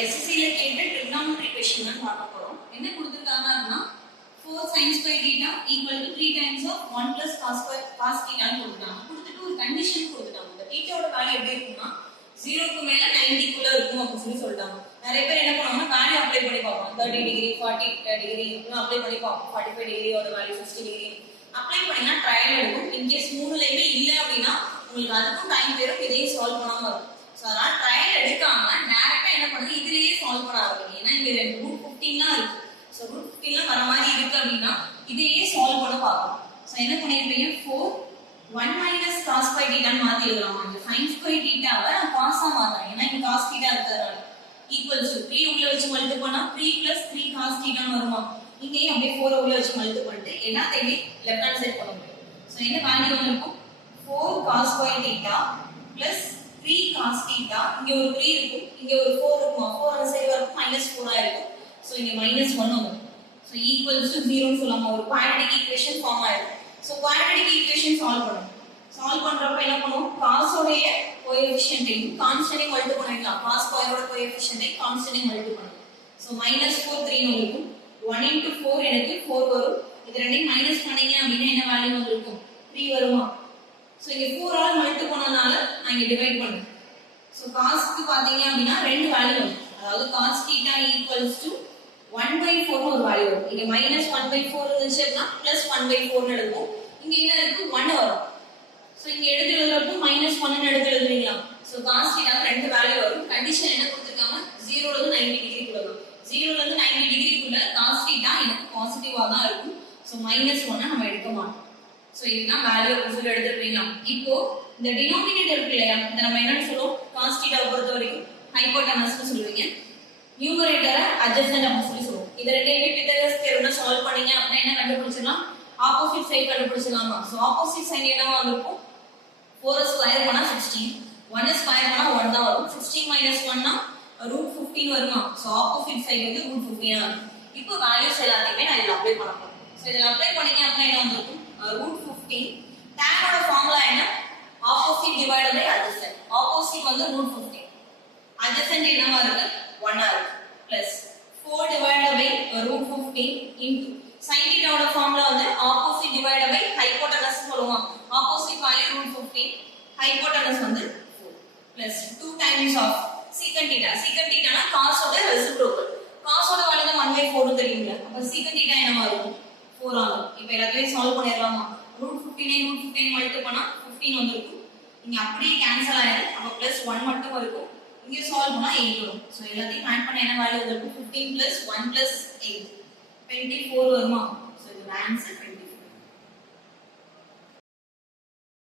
எஸ்எஸ்சில கேட்ட trigonometry question தான் பார்க்க போறோம். என்ன கொடுத்திருக்காங்கன்னா 4 sin square theta equal to 3 times of 1 plus cos square cos theta ன்னு கொடுத்துட்டாங்க. கொடுத்துட்டு ஒரு கண்டிஷன் கொடுத்துட்டாங்க. இந்த தீட்டாவோட வேல்யூ எப்படி இருக்கும்னா 0 க்கு மேல 90 குள்ள இருக்கும் அப்படி சொல்லிட்டாங்க. நிறைய பேர் என்ன பண்ணுவாங்கன்னா வேல்யூ அப்ளை பண்ணி பார்ப்பாங்க. 30 டிகிரி 40 டிகிரி இப்படி அப்ளை பண்ணி பார்ப்போம். 45 டிகிரியோட வேல்யூ 60 டிகிரி அப்ளை பண்ணினா ட்ரையல் எடுக்கும். இன் கேஸ் மூணுலயுமே இல்ல அப்படினா உங்களுக்கு அதுக்கும் டைம் வேணும். இதையும் சால்வ் பண்ணாம இருக்கும். சோ அதனால ட்ரையல் எடுக்காம டைரக்டா என்ன பண்ணுது இதுலயே சால்வ் பண்ண ஆரம்பிங்க. ஏன்னா இங்க ரூட் 15 தான் இருக்கு. சோ ரூட் 15 வர மாதிரி இருக்கு அப்படினா இதையே சால்வ் பண்ண பார்ப்போம். சோ என்ன பண்ணிருப்பீங்க 4 1 minus cos pi theta ன்னு மாத்தி எழுதலாம். இந்த sin square theta வை நான் cos ஆ மாத்தறேன். ஏன்னா இங்க cos theta இருக்கறதால equals to 3 உள்ள வச்சு மல்டிப்ளை பண்ணா 3 plus 3 cos theta ன்னு வருமா. இங்கேயும் அப்படியே 4 உள்ள வச்சு மல்டிப்ளை பண்ணிட்டு எல்லாத்தையுமே லெஃப்ட் ஹேண்ட் சைடு பண்ண முடியும். சோ என்ன வேல்யூ வந்திருக்கும் 4 cos square theta plus 3 cos theta. இங்க ஒரு 3 இருக்கும், இங்க ஒரு 4 இருக்குமா. 4 அந்த சைடு வரப்ப -4 ஆ இருக்கும். சோ இங்க -1 வரும். சோ equals to 0 ன்னு சொல்லலாம். ஒரு குவாட்ரடிக் ஈக்குவேஷன் ஃபார்ம் ஆயிடும். சோ குவாட்ரடிக் ஈக்குவேஷன் சால்வ் பண்ணனும். சால்வ் பண்றப்ப என்ன பண்ணுவோம் cos உடைய கோஎஃபிஷியன்ட்டையும் கான்ஸ்டன்ட்டையும் மல்டிப்ளை பண்ணிடலாம். cos ஸ்கொயரோட கோஎஃபிஷியன்ட்டையும் கான்ஸ்டன்ட்டையும் மல்டிப்ளை பண்ணணும். சோ -4 3 ன்னு இருக்கும். 1 into 4 எனக்கு 4 வரும். இது ரெண்டையும் மைனஸ் பண்ணீங்க அப்படினா என்ன வேல்யூ வந்திருக்கும் 3 வருமா. சோ இங்க 4 ஆல் மல்டிப்ளை பண்ணனால நான் இங்க டிவைட் பண்றேன். சோ cos க்கு பாத்தீங்க அப்படினா ரெண்டு வேல்யூ வரும். அதாவது cos θ equals to 1/4 ன்னு ஒரு வேல்யூ வரும். இங்க -1/4 இருந்துச்சுன்னா +1/4 ன்னு எழுதுவோம். இங்க என்ன இருக்கு 1 வரும். சோ இங்க எடுத்து எழுதுறப்போ -1 ன்னு எடுத்து எழுதுறீங்களா. சோ cos θ க்கு ரெண்டு வேல்யூ வரும். கண்டிஷன் என்ன கொடுத்திருக்காங்க 0 ல இருந்து 90 டிகிரி குள்ள தான். 0 ல இருந்து 90 டிகிரி குள்ள cos θ எனக்கு பாசிட்டிவா தான் இருக்கும். சோ -1 நம்ம எடுக்க மாட்டோம். சோ இதுதான் வேல்யூ அப்படி சொல்லி எடுத்துப்பீங்களா. இப்போ இந்த டினோமினேட்டர் இருக்கு இல்லையா, இத நம்ம என்னன்னு சொல்லுவோம் cos θ பொறுத்த வரைக்கும் ஹைபோடெனஸ் னு சொல்லுவீங்க. நியூமரேட்டரை அட்ஜசன்ட் அப்படி சொல்லி சொல்லுவோம். இத ரெண்டையுமே பித்தகரஸ் தியரம்ல சால்வ் பண்ணீங்க அப்படினா என்ன கண்டுபிடிச்சிடலாம் ஆப்போசிட் சைடு கண்டுபிடிச்சிடலாமா. சோ ஆப்போசிட் சைடு என்னவா இருக்கும் 4 ஸ்கொயர் பண்ணா 16, 1 ஸ்கொயர் பண்ணா 1 தான் வரும். 16 - 1 னா √15 வருமா. சோ ஆப்போசிட் சைடு வந்து √15 ஆ இருக்கும். இப்போ வேல்யூஸ் எல்லாத்தையுமே நான் இதில அப்ளை பண்ண போறேன். சோ இதில அப்ளை பண்ணீங்க அப்படினா என்ன வந்திருக்கும் √15. tan ஓட ஃபார்முலா என்ன opposite divided by adjacent. Opposite வந்து √15, அட்ஜசன்ட் என்னவா இருக்கு 1 ஆ இருக்கு. Plus 4 divided by √15 into sin θ ஓட ஃபார்முலா வந்து ஆப்போசிட் டிவைடட் பை ஹைபோடெனஸ் சொல்லுவோம். ஆப்போசிட் வேல்யூ √15, ஹைபோடெனஸ் வந்து 4 plus 2 times of secant θ. secant θ னா cos ஓட ரெசிப்ரோக்கல். cos ஓட வேல்யூ தான் 1/4 ன்னு தெரியும்ல. அப்ப secant θ என்னவா இருக்கும் 4 ஆகும். இப்போ எல்லாத்தையும் சால்வ் பண்ணிரலாமா. √15 மல்டிப்ளை பண்ணா 15 வந்திருக்கும். இங்க அப்படியே கேன்சல் ஆயிடும். அப்ப +1 மட்டும் இருக்கும். இங்க சால்வ் பண்ணா 8 வரும். சோ எல்லாத்தையும் ஆட் பண்ணா என்ன வேல்யூ வந்திருக்கும் 15 + 1 + 8 24 வருமா. சோ இது ஆன்சர்